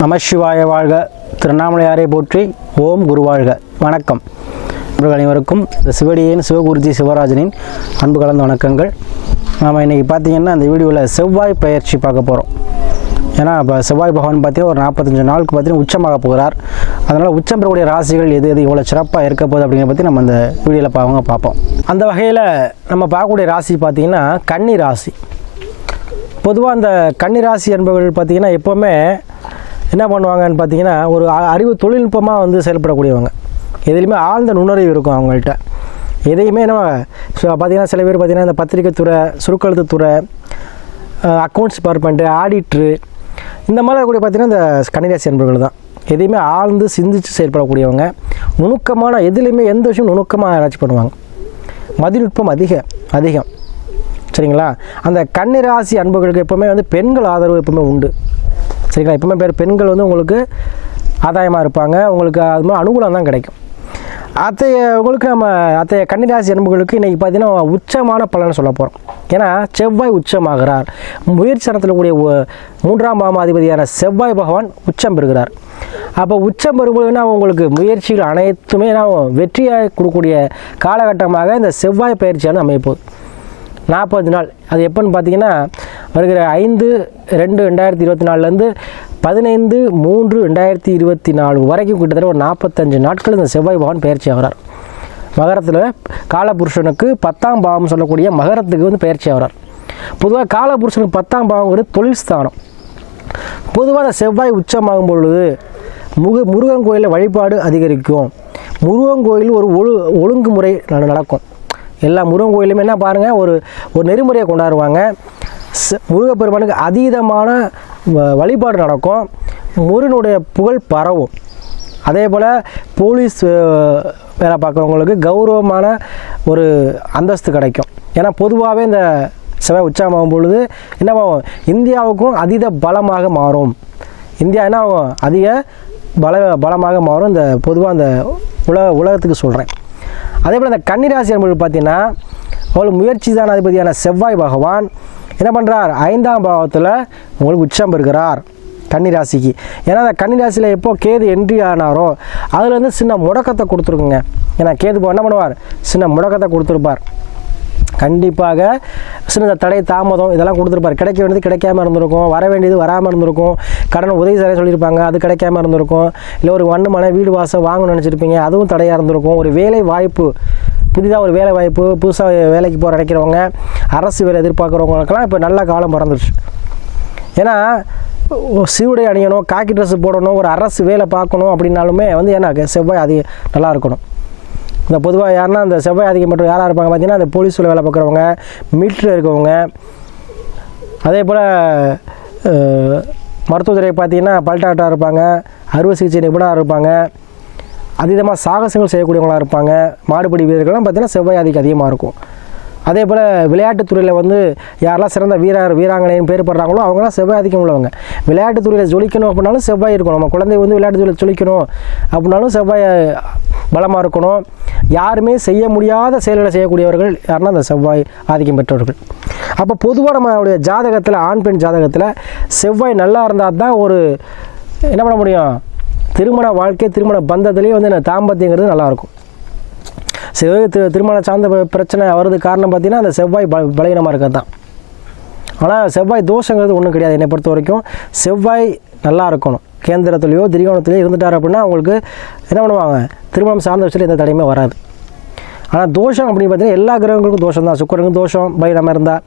நமசிவாய வாழ்க. திருவண்ணாமலையாரை போற்றி. ஓம் குருவாழ்க. வணக்கம் இவர்கள் அனைவருக்கும் இந்த சிவடியின் சிவகுருஜி சிவராஜனின் அன்பு கலந்த வணக்கங்கள். நாம் இன்றைக்கி பார்த்திங்கன்னா அந்த வீடியோவில் செவ்வாய் பயிற்சி பார்க்க போகிறோம். ஏன்னா இப்போ செவ்வாய் பகவான் பார்த்திங்கன்னா ஒரு 45 நாளுக்கு பார்த்திங்கன்னா உச்சமாக போகிறார். அதனால் உச்சம் பெறக்கூடிய ராசிகள் எது எது இவ்வளோ சிறப்பாக இருக்க போகுது அப்படிங்கிறத பற்றி நம்ம அந்த வீடியோவில் பார்ப்போம். அந்த வகையில் நம்ம பார்க்கக்கூடிய ராசி பார்த்திங்கன்னா கன்னி ராசி. பொதுவாக அந்த கன்னி ராசி என்பவர்கள் பார்த்திங்கன்னா எப்போவுமே என்ன பண்ணுவாங்கன்னு பார்த்தீங்கன்னா ஒரு அறிவு தொழில்நுட்பமாக வந்து செயல்படக்கூடியவங்க. எதுலையுமே ஆழ்ந்த நுண்ணறிவு இருக்கும் அவங்கள்ட்ட. எதையுமே நம்ம பார்த்திங்கன்னா சில பேர் பார்த்திங்கன்னா இந்த பத்திரிக்கை துறை, சுருக்கெழுத்துத்துறை, அக்கௌண்ட்ஸ் டிபார்ட்மெண்ட்டு, ஆடிட்ரு, இந்த மாதிரி கூட பார்த்திங்கன்னா இந்த கன்னிராசி என்பவர்கள் தான். எதையுமே ஆழ்ந்து சிந்தித்து செயல்படக்கூடியவங்க. நுணுக்கமான எதுலேயுமே எந்த விஷயம் நுணுக்கமாக ஆராய்ச்சி பண்ணுவாங்க. மதிநுட்பம் அதிகம். சரிங்களா? அந்த கன்னிராசி அன்புகளுக்கு எப்போவுமே வந்து பெண்கள் ஆதரவு எப்போவுமே உண்டு. சரிங்களா? எப்பவுமே பெண்கள் வந்து உங்களுக்கு ஆதாயமாக இருப்பாங்க. உங்களுக்கு அது மாதிரி அனுகூலம் தான் கிடைக்கும். அத்தைய கன்னிராசி அன்புகளுக்கு இன்றைக்கி பார்த்தீங்கன்னா உச்சமான பலன் சொல்ல போகிறோம். ஏன்னா செவ்வாய் உச்சமாகிறார். முயற்சி நடத்தக்கூடிய 3ஆம் பாவமாதிபதியான செவ்வாய் பகவான் உச்சம் பெறுகிறார். அப்போ உச்சம் பெறும்போதுன்னா உங்களுக்கு முயற்சிகள் அனைத்துமே வெற்றியாக கொடுக்கக்கூடிய காலகட்டமாக இந்த செவ்வாய் பயிற்சியான அமைப்போகுது. 40 நாள். அது எப்போன்னு பார்த்தீங்கன்னா வருகிற 5/2/2024 15/3/2024 வரைக்கும் கிட்டத்தட்ட ஒரு 45 நாட்கள் இந்த செவ்வாய் பகவான் பயிற்சி ஆகிறார். மகரத்தில் காலபுருஷனுக்கு 10ஆம் பாவம் சொல்லக்கூடிய மகரத்துக்கு வந்து பயிற்சி ஆகிறார். பொதுவாக காலபுருஷனுக்கு 10ஆம் பாவம் தொழில் ஸ்தானம். பொதுவாக அந்த செவ்வாய் உச்சமாகும் பொழுது முருகன் கோயிலில் வழிபாடு அதிகரிக்கும். முருகன் கோயில் ஒரு ஒழுங்குமுறை நடக்கும். எல்லா முருகன் கோயிலுமே என்ன பாருங்கள், ஒரு நெறிமுறையை கொண்டாடுவாங்க. முருகப்பெருமானுக்கு அதீதமான வழிபாடு நடக்கும். முருகனுடைய புகழ் பரவும். அதே போல் போலீஸ் வேலை பார்க்குறவங்களுக்கு கௌரவமான ஒரு அந்தஸ்து கிடைக்கும். ஏன்னா பொதுவாகவே இந்த செவ்வாய் உச்சமாகும் பொழுது என்னவாகும், இந்தியாவுக்கும் அதீத பலமாக மாறும். இந்தியா என்ன ஆகும், அதிக பலமாக மாறும். இந்த பொதுவாக அந்த உலகத்துக்கு சொல்கிறேன். அதே போல் இந்த கன்னிராசி என்பது பார்த்தீங்கன்னா அவளுக்கு முயற்சி தான் அதிபதியான செவ்வாய் பகவான் என்ன பண்ணுறார், 5ஆம் பாவத்தில் உங்களுக்கு உச்சம் பெறுகிறார் கன்னிராசிக்கு. ஏன்னா அந்த கன்னிராசியில் எப்போ கேது என்ட்ரி ஆனாரோ அதுலேருந்து சின்ன முடக்கத்தை கொடுத்துருக்குங்க. ஏன்னா கேது என்ன பண்ணுவார், சின்ன முடக்கத்தை கொடுத்துருப்பார். கண்டிப்பாக சின்ன தடை தாமதம் இதெல்லாம் கொடுத்துருப்பார். கிடைக்க வேண்டியது கிடைக்காம இருந்திருக்கும், வர வேண்டியது வராமல் இருந்திருக்கும், கடன் உதவி செய்ய சொல்லியிருப்பாங்க, அது கிடைக்காம இருந்திருக்கும். இல்லை ஒரு மனை வீடு வாசல் வாங்கணும்னு நினச்சிருப்பீங்க, அதுவும் தடையாக இருந்திருக்கும். ஒரு வேலை வாய்ப்பு, புதிதாக ஒரு வேலை வாய்ப்பு, புதுசாக வேலைக்கு போகிற நினைக்கிறவங்க, அரசு வேலை எதிர்பார்க்குறவங்களுக்கெல்லாம் இப்போ நல்ல காலம் பிறந்துருச்சு. ஏன்னா சீருடை அணியணும், காக்கி ட்ரெஸ்ஸு போடணும், ஒரு அரசு வேலை பார்க்கணும் அப்படின்னாலுமே வந்து ஏன்னா செவ்வாய் அது நல்லா இருக்கணும். இந்த பொதுவாக யாருன்னா அந்த செவ்வாய் அதிகம் மற்றும் யாராக இருப்பாங்க பார்த்தீங்கன்னா அந்த போலீஸில் வேலை பார்க்குறவங்க, மிலிட்ரியில் இருக்கவங்க, அதே போல் மருத்துவத்துறை பார்த்தீங்கன்னா பல்டாக்டராக இருப்பாங்க, அறுவை சிகிச்சை நிபுணராக இருப்பாங்க, அதீதமாக சாகசங்கள் செய்யக்கூடியவங்களாக இருப்பாங்க. மாடுபிடி வீரர்கள்லாம் பார்த்தீங்கன்னா செவ்வாய் அதிகமாக இருக்கும். அதே போல் விளையாட்டுத்துறையில் வந்து யாரெல்லாம் சிறந்த வீராங்கனைன்னு பேர் படுறாங்களோ அவங்களாம் செவ்வாய் அதிகம் உள்ளவங்க. விளையாட்டுத்துறையில் ஜொலிக்கணும் அப்படின்னாலும் செவ்வாய் இருக்கணும். நம்ம குழந்தை வந்து விளையாட்டுத்துறையில் ஜொலிக்கணும் அப்படின்னாலும் செவ்வாய் பலமாக இருக்கணும். யாருமே செய்ய முடியாத செயல்களை செய்யக்கூடியவர்கள் யாருன்னா அந்த செவ்வாய் ஆதிக்கம் பெற்றவர்கள். அப்போ பொதுவாக நம்மளுடைய ஜாதகத்தில், ஆண் பெண் ஜாதகத்தில் செவ்வாய் நல்லா இருந்தால் தான் ஒரு என்ன பண்ண முடியும், திருமண வாழ்க்கை, திருமண பந்தத்துலேயே வந்து தாம்பத்தியங்கிறது நல்லாயிருக்கும். திருமண சார்ந்த பிரச்சனை வருது காரணம் பார்த்தீங்கன்னா அந்த செவ்வாய் பலவீனமாக இருக்கிறது தான். ஆனால் செவ்வாய் தோஷங்கிறது ஒன்றும் கிடையாது. என்னை பொறுத்த வரைக்கும் செவ்வாய் நல்லா இருக்கணும். கேந்திரத்துலையோ திரிகோணத்துலையோ இருந்துட்டார் அப்படின்னா அவங்களுக்கு என்ன பண்ணுவாங்க, திருமணம் சார்ந்த விஷயத்தில் எந்த தடையுமே வராது. ஆனால் தோஷம் அப்படின்னு பார்த்தீங்கன்னா எல்லா கிரகங்களுக்கும் தோஷம் தான். சுக்கிரனுக்கும் தோஷம் பலவீனமாக இருந்தால்,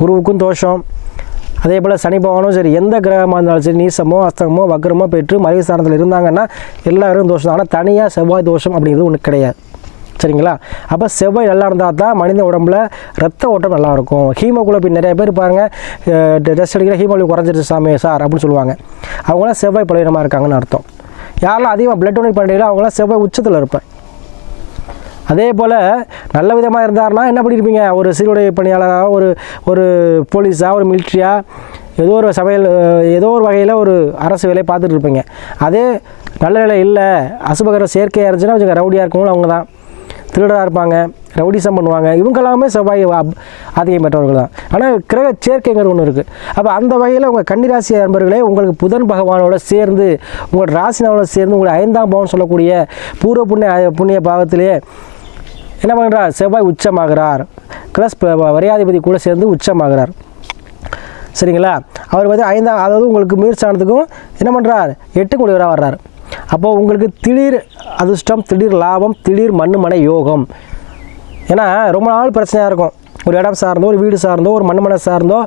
குருவுக்கும் தோஷம், அதே போல் சனி பகவானும் சரி, எந்த கிரகமாக இருந்தாலும் சரி, நீசமோ அஸ்தமோ வக்ரமோ பெற்று மறைவு ஸ்தானத்தில் இருந்தாங்கன்னா எல்லாரும் தோஷம் தான். ஆனால் தனியாக செவ்வாய் தோஷம் அப்படிங்கிறது ஒன்று கிடையாது. சரிங்களா? அப்போ செவ்வாய் நல்லா இருந்தால் தான் மனித உடம்புல ரத்த ஓட்டம் நல்லாயிருக்கும். ஹீமோகுளோபின் நிறைய பேர் பாருங்கள், டெஸ்ட் அடிக்கிற ஹீமோகுளோபின் குறைஞ்சிருச்சு சாமி சார் அப்படின்னு சொல்லுவாங்க. அவங்களாம் செவ்வாய் பலவீனமாக இருக்காங்கன்னு அர்த்தம். யாரெல்லாம் அதிகமாக பிளட் டொனேட் பண்ணுறீங்களோ அவங்களாம் செவ்வாய் உச்சத்தில் இருப்பேன். அதே போல் நல்ல விதமாக இருந்தாருன்னா என்ன பண்ணியிருப்பீங்க, ஒரு சீருடை பணியாளராக, ஒரு போலீஸாக, ஒரு மிலிட்ரியாக, ஏதோ ஒரு ஏதோ ஒரு வகையில் ஒரு அரசு வேலையை பார்த்துட்டு இருப்பீங்க. அதே நல்ல நிலை இல்லை, அசுபகர செயற்கையாக இருந்துச்சுன்னா கொஞ்சம் ரவுடியாக இருக்கவங்களும் அவங்க தான். திருடராக இருப்பாங்க, ரவுடிசம் பண்ணுவாங்க. இவங்க எல்லாமே செவ்வாய் ஆதிக்கம் பெற்றவர்கள் தான். ஆனால் கிரக சேர்க்கைங்கிறது ஒன்று இருக்குது. அப்போ அந்த வகையில் உங்கள் கன்னிராசி அன்பர்களே, உங்களுக்கு புதன் பகவானோட சேர்ந்து உங்களோட ராசினாவோட சேர்ந்து உங்களை 5ஆம் பாவம் சொல்லக்கூடிய பூர்வ புண்ணிய பாவத்திலே என்ன பண்ணுறார்? செவ்வாய் உச்சமாகிறார். ப்ளஸ் வரையாதிபதி கூட சேர்ந்து உச்சமாகிறார். சரிங்களா? அவர் வந்து 5ஆம், அதாவது உங்களுக்கு முயற்சானதுக்கும் என்ன பண்ணுறார்? 8 கூடியவராக வர்றார். அப்போது உங்களுக்கு திடீர் அதிர்ஷ்டம், திடீர் லாபம், திடீர் மண்ணு மனை யோகம். ஏன்னா ரொம்ப நாள் பிரச்சனையாக இருக்கும். ஒரு இடம் சார்ந்தோ, ஒரு வீடு சார்ந்தோ, ஒரு மண் மனை சார்ந்தோ,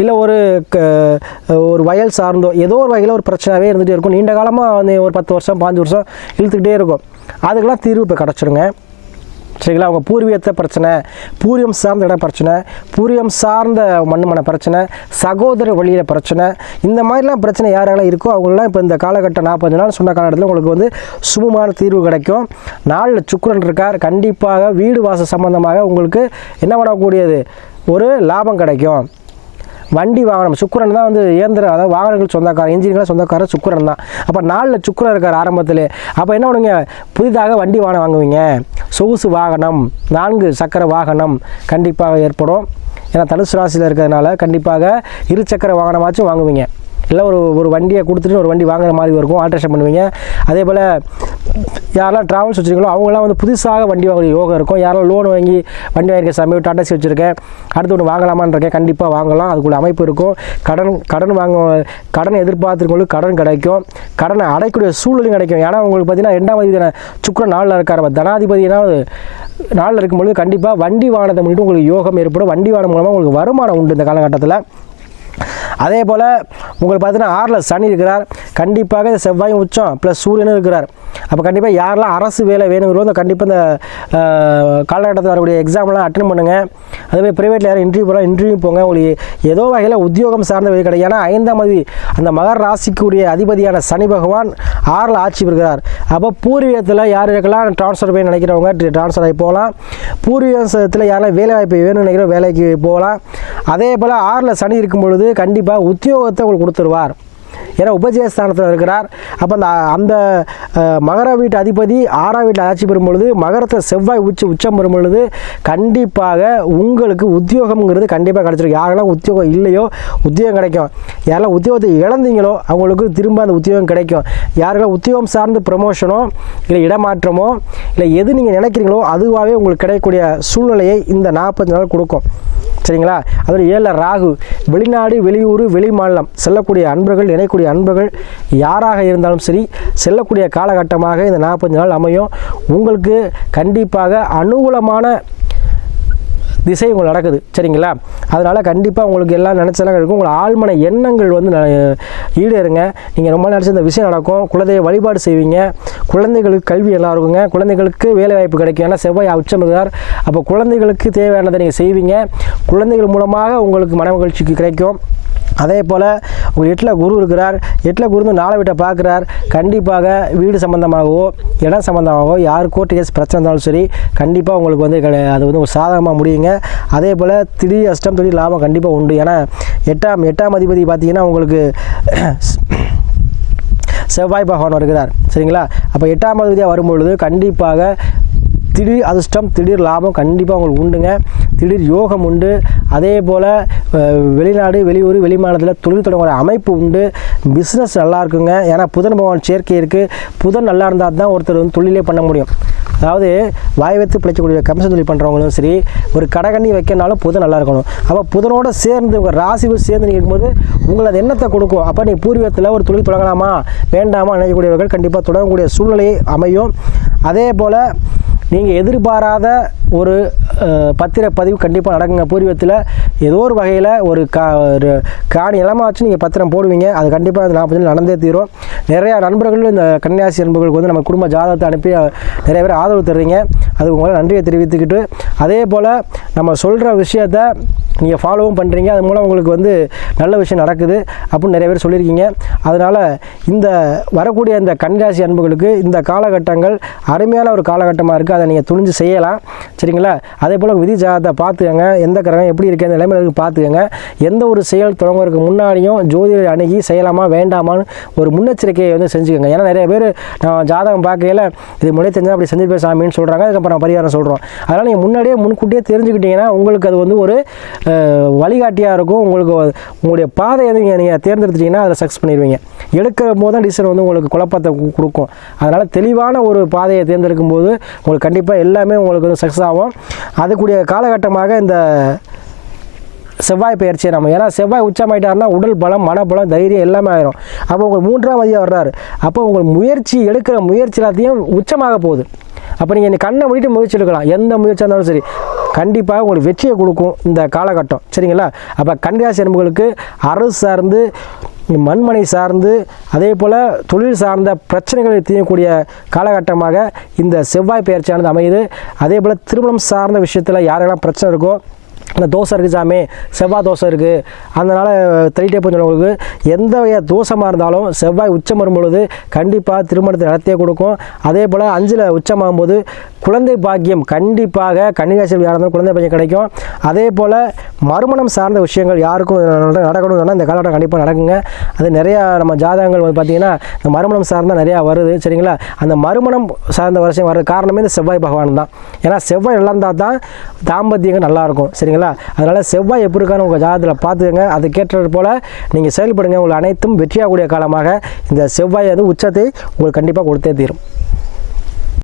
இல்லை ஒரு வயல் சார்ந்தோ, ஏதோ ஒரு வகையில் ஒரு பிரச்சனையாகவே இருந்துகிட்டே இருக்கும். நீண்ட காலமாக வந்து ஒரு 10 வருஷம் 5 வருஷம் இழுத்துக்கிட்டே இருக்கும். அதுக்கெல்லாம் தீர்வு இப்போ கிடச்சிருங்க. சரிங்களா? அவங்க பூர்வீகத்தை பிரச்சனை, பூர்வீகம் சார்ந்த இடம் பிரச்சனை, பூர்வீகம் சார்ந்த மண் மனை பிரச்சனை, சகோதர வழியில் பிரச்சனை, இந்த மாதிரிலாம் பிரச்சனை யாரெல்லாம் இருக்கோ அவங்களெலாம் இப்போ இந்த காலகட்டம் 40 நாள் சொன்ன காலகட்டத்தில் உங்களுக்கு வந்து சுமமான தீர்வு கிடைக்கும். 4 சுக்கிரன் இருக்கார். கண்டிப்பாக வீடு வாசல் சம்பந்தமாக உங்களுக்கு என்ன பண்ணக்கூடியது? ஒரு லாபம் கிடைக்கும். வண்டி வாகனம், சுக்கிரன் தான் வந்து இயந்திரம், அதாவது வாகனங்கள் சொந்தக்காரர், இன்ஜின்கள் சொந்தக்காரர் சுக்கிரன் தான். அப்போ 4 சுக்கிரன் இருக்கார் ஆரம்பத்தில். அப்போ என்ன பண்ணுவீங்க? புதிதாக வண்டி வாகனம் வாங்குவீங்க. சொகுசு வாகனம், 4 சக்கர வாகனம் கண்டிப்பாக ஏற்படும். ஏன்னா தனுசு ராசியில் இருக்கிறதுனால கண்டிப்பாக 2 சக்கர வாகனமாச்சும் வாங்குவீங்க. இல்லை ஒரு வண்டியை கொடுத்துட்டு ஒரு வண்டி வாங்குற மாதிரி இருக்கும், ஆல்ட்ரேஷன் பண்ணுவீங்க. அதே போல் யாரெல்லாம் ட்ராவல்ஸ் வச்சுருக்கீங்களோ அவங்களாம் வந்து புதுசாக வண்டி வாங்குற யோகம் இருக்கும். யாரெல்லாம் லோன் வாங்கி வண்டி வாங்கியிருக்க சமயம் டாடாசி வச்சுருக்கேன், அடுத்து ஒன்று வாங்கலாமான்னு இருக்கேன், கண்டிப்பாக வாங்கலாம். அதுக்குள்ள அமைப்பு இருக்கும். கடன் எதிர்பார்த்துருக்கவங்களுக்கு கடன் கிடைக்கும். கடனை அடைக்கூடிய சூழ்நிலையும் கிடைக்கும். ஏன்னா உங்களுக்கு பார்த்தீங்கன்னா 2ஆம் அதிபதி சுக்கிரன் 4 இருக்கார். தனாதிபதினா 4 இருக்கும்பொழுது கண்டிப்பாக வண்டி வாகனத்தை முன்னிட்டு உங்களுக்கு யோகம் ஏற்படும். வண்டி வாகனம் மூலமாக உங்களுக்கு வருமானம் உண்டு இந்த காலகட்டத்தில். அதே போல் உங்களுக்கு பார்த்தீங்கன்னா 6ல் சனி இருக்கிறார். கண்டிப்பாக இந்த செவ்வாயும் உச்சம் ப்ளஸ் சூரியனும் இருக்கிறார். அப்போ கண்டிப்பாக யாரெல்லாம் அரசு வேலை வேணுங்கிறோ அந்த கண்டிப்பாக இந்த காலகட்டத்தில் வரக்கூடிய எக்ஸாம்லாம் அட்டன் பண்ணுங்கள். அதேமாதிரி ப்ரைவேட்டில் யாரும் இன்டர்வியூ போங்க. உங்களுக்கு ஏதோ வகையில் உத்தியோகம் சார்ந்த வேலை கிடைக்கும். ஏன்னா 5ஆம் அதிபதி அந்த மகர ராசிக்குரிய அதிபதியான சனி பகவான் 6ல் ஆட்சி பெறுகிறார். அப்போ பூர்வீகத்தில் யாருக்கெல்லாம் ட்ரான்ஸ்ஃபர் வேணும் நினைக்கிறவங்க ட்ரான்ஸ்ஃபர் ஆகி போகலாம். பூர்வீகத்தில் யாரெல்லாம் வேலை வாய்ப்பு வேணும்னு நினைக்கிற வேலைக்கு போகலாம். அதே போல் 6ல் சனி இருக்கும் பொழுது கண்டிப்பாக உத்தியோகத்தை உங்களுக்கு கொடுத்துருவார். ஏன்னா உபஜயஸ்தானத்தில் இருக்கிறார். அப்போ அந்த மகர வீட்டு அதிபதி 6ஆம் வீட்டில் ஆட்சி பெறும் பொழுது மகரத்தில் செவ்வாய் உச்சம் பெறும் பொழுது கண்டிப்பாக உங்களுக்கு உத்தியோகம்ங்கிறது கண்டிப்பாக கிடச்சிருக்கும். யாரெல்லாம் உத்தியோகம் இல்லையோ உத்தியோகம் கிடைக்கும். யாரெல்லாம் உத்தியோகத்தை இழந்தீங்களோ அவங்களுக்கு திரும்ப அந்த உத்தியோகம் கிடைக்கும். யாரெல்லாம் உத்தியோகம் சார்ந்து ப்ரமோஷனோ இல்லை இடமாற்றமோ இல்லை எது நீங்கள் நினைக்கிறீங்களோ அதுவாகவே உங்களுக்கு கிடைக்கக்கூடிய சூழ்நிலையை இந்த 40 நாள் கொடுக்கும். சரிங்களா? அதில் 7ல் ராகு, வெளிநாடு வெளியூர் வெளி மாநிலம் செல்லக்கூடிய அன்பர்கள், நினைக்கக்கூடிய அன்பர்கள் யாராக இருந்தாலும் சரி செல்லக்கூடிய காலகட்டமாக இந்த 40 நாள் அமையும். உங்களுக்கு கண்டிப்பாக அனுகூலமான திசை உங்களுக்கு நடக்குது. சரிங்களா? அதனால் கண்டிப்பாக உங்களுக்கு எல்லாம் நினச்செல்லாம் இருக்கும். உங்கள் ஆழ்மன எண்ணங்கள் வந்து ஈடேறுங்க. நீங்கள் ரொம்ப நினச்ச இந்த விஷயம் நடக்கும். குலதெய்வ வழிபாடு செய்வீங்க. குழந்தைகளுக்கு கல்வி எல்லாம் இருக்குங்க. குழந்தைகளுக்கு வேலை வாய்ப்பு கிடைக்கும். ஏன்னா செவ்வாய் உச்சம் இருக்கிறார். அப்போ குழந்தைகளுக்கு தேவையானதை நீங்கள் செய்வீங்க. குழந்தைகள் மூலமாக உங்களுக்கு மன மகிழ்ச்சிக்கு கிடைக்கும். அதே போல் உங்கள் 8ல் குரு இருக்கிறார். 8ல் குரு 4 வீட்டை பார்க்குறார். கண்டிப்பாக வீடு சம்மந்தமாகவோ இடம் சம்மந்தமாகவோ யாருக்கோ டிஎஸ் பிரச்சனை இருந்தாலும் சரி கண்டிப்பாக உங்களுக்கு வந்து அது வந்து ஒரு சாதகமாக முடியுங்க. அதே போல் திடீர் அஷ்டம் திடீர் லாபம் கண்டிப்பாக உண்டு. ஏன்னா 8ஆம் அதிபதி பார்த்திங்கன்னா உங்களுக்கு செவ்வாய் பகவான் வருகிறார். சரிங்களா? அப்போ 8ஆம் அதிபதியாக வரும்பொழுது கண்டிப்பாக திடீர் அதிர்ஷ்டம் திடீர் லாபம் கண்டிப்பாக உங்களுக்கு உண்டுங்க. திடீர் யோகம் உண்டு. அதே போல் வெளிநாடு வெளியூர் வெளி மாநிலத்தில் தொழில் தொடங்குற அமைப்பு உண்டு. பிஸ்னஸ் நல்லா இருக்குங்க. ஏன்னா புதன் பகவான் சேர்க்கை இருக்குது. புதன் நல்லா இருந்தால் தான் ஒருத்தர் வந்து தொழிலே பண்ண முடியும். அதாவது வாய் வைத்து பிழைக்கக்கூடிய கமிஷன் தொழில் பண்ணுறவங்களும் சரி ஒரு கடைக்கண்ணி வைக்கனாலும் புதன் நல்லா இருக்கணும். அப்போ புதனோடு சேர்ந்து உங்கள் ராசிகள் சேர்ந்து நீங்கள் இருக்கும்போது உங்களை அது எண்ணத்தை கொடுக்கும். அப்போ நீங்கள் பூர்வீகத்தில் ஒரு தொழில் தொடங்கலாமா வேண்டாமா நினைக்கக்கூடியவர்கள் கண்டிப்பாக தொடங்கக்கூடிய சூழ்நிலையை அமையும். அதே போல் நீங்கள் எதிர்பாராத ஒரு பத்திரப்பதிவு கண்டிப்பாக நடக்குங்க. பூர்வீகத்தில் ஏதோ ஒரு வகையில் ஒரு காணி நிலமா வச்சு நீங்கள் பத்திரம் போடுவீங்க. அது கண்டிப்பாக அது 40 நடந்தே தீரும். நிறையா நண்பர்கள் இந்த கன்னிராசி நண்பர்களுக்கு வந்து நம்ம குடும்ப ஜாதகத்தை அனுப்பி நிறைய பேர் ஆதரவு தர்றீங்க. அது உங்களால் நன்றியை தெரிவித்துக்கிட்டு அதே போல் நம்ம சொல்கிற விஷயத்த நீங்கள் ஃபாலோவும் பண்ணுறீங்க. அது மூலம் உங்களுக்கு வந்து நல்ல விஷயம் நடக்குது அப்படின்னு நிறைய பேர் சொல்லியிருக்கீங்க. அதனால் இந்த வரக்கூடிய இந்த கன்னிராசி அன்புகளுக்கு இந்த காலகட்டங்கள் அருமையான ஒரு காலகட்டமாக இருக்குது. அதை நீங்கள் துணிஞ்சு செய்யலாம். சரிங்களா? அதே போல் விதி ஜாதகத்தை பார்த்துக்கங்க. எந்த கிரகம் எப்படி இருக்குது, அந்த நிலைமையில இருக்குது பார்த்துக்கங்க. எந்த ஒரு செயல் தொடங்குறதுக்கு முன்னாடியும் ஜோதிடரை அணுகி செய்யலாமா வேண்டாமான்னு ஒரு முன்னெச்சரிக்கையை வந்து செஞ்சுக்கோங்க. ஏன்னா நிறைய பேர் நான் ஜாதகம் பார்க்கையில் இது முன்னாடி தெரிஞ்சால் அப்படி செஞ்சு போய் சாமின்னு சொல்கிறாங்க. அதுக்கப்புறம் பரிகாரம் சொல்கிறோம். அதனால் நீங்கள் முன்கூட்டியே தெரிஞ்சுக்கிட்டீங்கன்னா உங்களுக்கு அது வந்து ஒரு வழிகாட்டியாக இருக்கும். உங்களுடைய பாதையை நீங்கள் தேர்ந்தெடுத்துட்டீங்கன்னா அதில் சக்ஸஸ் பண்ணிடுவீங்க. எடுக்கிற போது தான் டிசிஷன் வந்து உங்களுக்கு குழப்பத்தை கொடுக்கும். அதனால் தெளிவான ஒரு பாதையை தேர்ந்தெடுக்கும் போது உங்களுக்கு கண்டிப்பாக எல்லாமே உங்களுக்கு வந்து சக்ஸஸ் ஆகும். அதுக்குரிய காலகட்டமாக இந்த செவ்வாய் பயிற்சியை ஏன்னா செவ்வாய் உச்சமாயிட்டாருன்னா உடல் பலம், மனபலம், தைரியம் எல்லாமே ஆயிரும். அப்போ உங்களுக்கு 3ஆம் அதிபதியாக வர்றாரு. அப்போ உங்களுக்கு எடுக்கிற முயற்சி எல்லாத்தையும் உச்சமாக போகுது. அப்போ நீங்கள் கண்ணை மூடிட்டு முயற்சி எடுக்கலாம். எந்த முயற்சியாக இருந்தாலும் சரி, கண்டிப்பாக உங்களுக்கு வெற்றியை கொடுக்கும் இந்த காலகட்டம். சரிங்களா? அப்போ கன்னிராசி அன்புகளுக்கு அரசு சார்ந்து, மண்மனை சார்ந்து, அதே போல் தொழில் சார்ந்த பிரச்சனைகளை தீர்க்கக்கூடிய காலகட்டமாக இந்த செவ்வாய் பயிற்சியானது அமையுது. அதே போல் திருமணம் சார்ந்த விஷயத்தில் யாரெல்லாம் பிரச்சனை இருக்கோ, அந்த தோசை இருக்குது சாமி, செவ்வாய் தோசை இருக்குது, அதனால் தள்ளிட்டே போகிறவங்களுக்கு எந்த வகைய தோஷமாக இருந்தாலும் செவ்வாய் உச்சம் வரும்பொழுது கண்டிப்பாக திருமணத்தை நடத்தியே கொடுக்கும். அதே போல் 5ல் உச்சமாகும்போது குழந்தை பாக்கியம் கண்டிப்பாக கன்னிராசியில் யாராலும் குழந்தை பாக்கியம் கிடைக்கும். அதே போல் மறுமணம் சார்ந்த விஷயங்கள் யாருக்கும் நடக்கணும்னு சொன்னால் இந்த காலகட்டம் கண்டிப்பாக நடக்குங்க. அது நிறையா நம்ம ஜாதகங்கள் வந்து பார்த்திங்கன்னா இந்த மறுமணம் சார்ந்தால் நிறையா வருது. சரிங்களா? அந்த மறுமணம் சார்ந்த வருஷம் வர்றது காரணமே இந்த செவ்வாய் பகவான் தான். ஏன்னா செவ்வாய் நல்லா இருந்தால் தான் தாம்பத்தியங்கள் நல்லாயிருக்கும். சரிங்களா? அதனால் செவ்வாய் எப்படி இருக்கான்னு உங்கள் ஜாதகத்தில் பார்த்துக்கங்க. அது கேட்டது போல் நீங்கள் செயல்படுங்க. உங்களுக்கு அனைத்தும் வெற்றியாகக்கூடிய காலமாக இந்த செவ்வாய் உச்சத்தை உங்களுக்கு கண்டிப்பாக கொடுத்தே தீரும்.